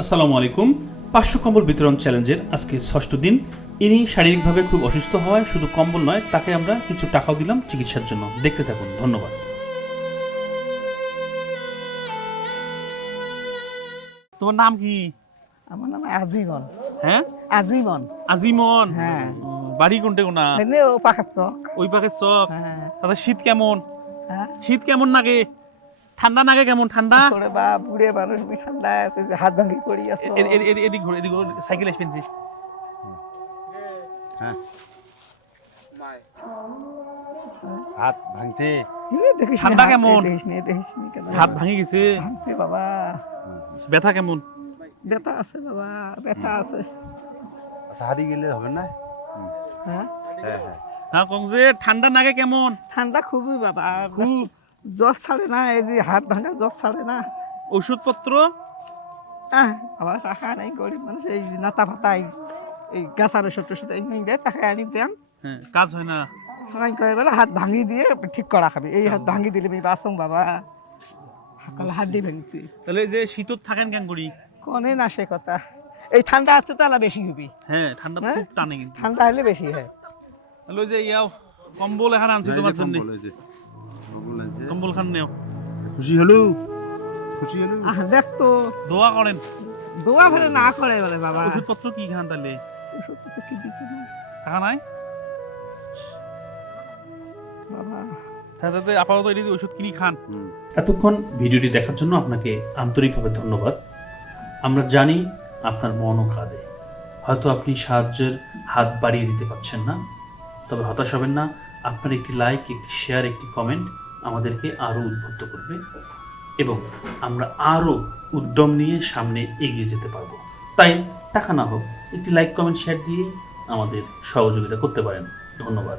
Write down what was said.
আসসালামু আলাইকুম। 500 কম্বল বিতরণ চ্যালেঞ্জের আজকে 6ষ্ঠ দিন। ইনি শারীরিকভাবে খুব অসুস্থ হওয়ায় শুধু কম্বল নয়, তাকে আমরা কিছু টাকাও দিলাম চিকিৎসার জন্য। দেখতে থাকুন, ধন্যবাদ। তোমার নাম কি? আমার নাম আজীবন। হ্যাঁ, আজীবন। আজিমন। হ্যাঁ। বাড়ি কোনটে কোনা? এনে ও পাখার চক। ওই পাখের চক। হ্যাঁ। তাতে শীত কেমন? হ্যাঁ। শীত কেমন লাগে? ঠান্ডা লাগে কেমন? ঠান্ডা? তোরে বা বুড়ে মানুষ ঠান্ডায় হাত ভাঙি পড়ি আছো। এদিক ঘুরে, এদিক ঘুরে, সাইকেল এসপেন্সি। হ্যাঁ, হাত ভাঙছে। দেখিস ঠান্ডা কেমন? দেখিস নি কেন? হাত ভাঙে গেছে? ভাঙছে বাবা। ব্যথা কেমন? ব্যথা আছে বাবা, ব্যথা আছে। আচ্ছা, হারিয়ে গেলে হবে না? হ্যাঁ। হ্যাঁ হ্যাঁ। হ্যাঁ, কম যে ঠান্ডা লাগে কেমন? ঠান্ডা খুবই বাবা। খুব। জ্বর ছাড়ে না, এই যে হাত ভাঙা জ্বর ছাড়ে না। ওষুধপত্র? আবার টাকা নাই, গরিব মানুষ। এই নাতা ফাতাই এই গাছার ওষুধ টষুধ এই দেয়, টাকা আনি দেন। হ্যাঁ, কাজ হয় না। সবাই কয়ে বলে হাত ভাঙি দিয়ে ঠিক করা খাবে। এই হাত ভাঙি দিলে আমি বাঁচং বাবা। সকালে হাত দিয়ে ভেঙছি। তাহলে এই যে শীতত থাকেন কেন করি? কনে না সে কথা। এই ঠান্ডা আসতে তালা বেশি হবি। হ্যাঁ, ঠান্ডা হ্যাঁ? খুব টানে কিন্তু। ঠান্ডা হলে বেশি হয়। তাহলে ওই যে ইয়াও কম্বল এখানে আনছি তোমার জন্য। কম্বল খান নেও। খুশি হলো? খুশি হলো? দেখ তো, দোয়া করেন। দোয়া ফেলে না করে বলে বাবা। ওষুধপত্র কি খান তাহলে? ওষুধ তো কি দিত না টাকা নাই? বাবা। তাহলে আপাতত এই ওষুধ কিনি খান। হুম। এতক্ষণ ভিডিওটি দেখার জন্য আপনাকে আন্তরিকভাবে ধন্যবাদ। আমরা জানি আপনার মনও কাঁদে। হয়তো আপনি সাহায্যের হাত বাড়িয়ে দিতে পারছেন না, তবে হতাশ হবেন না। আপনার একটি লাইক, একটি শেয়ার, একটি কমেন্ট আমাদেরকে আরও উদ্বুদ্ধ করবে এবং আমরা আরও উদ্যম নিয়ে সামনে এগিয়ে যেতে পারবো। তাই টাকা না হোক, একটি লাইক, কমেন্ট, শেয়ার দিয়ে আমাদের সহযোগিতা করতে পারেন। ধন্যবাদ।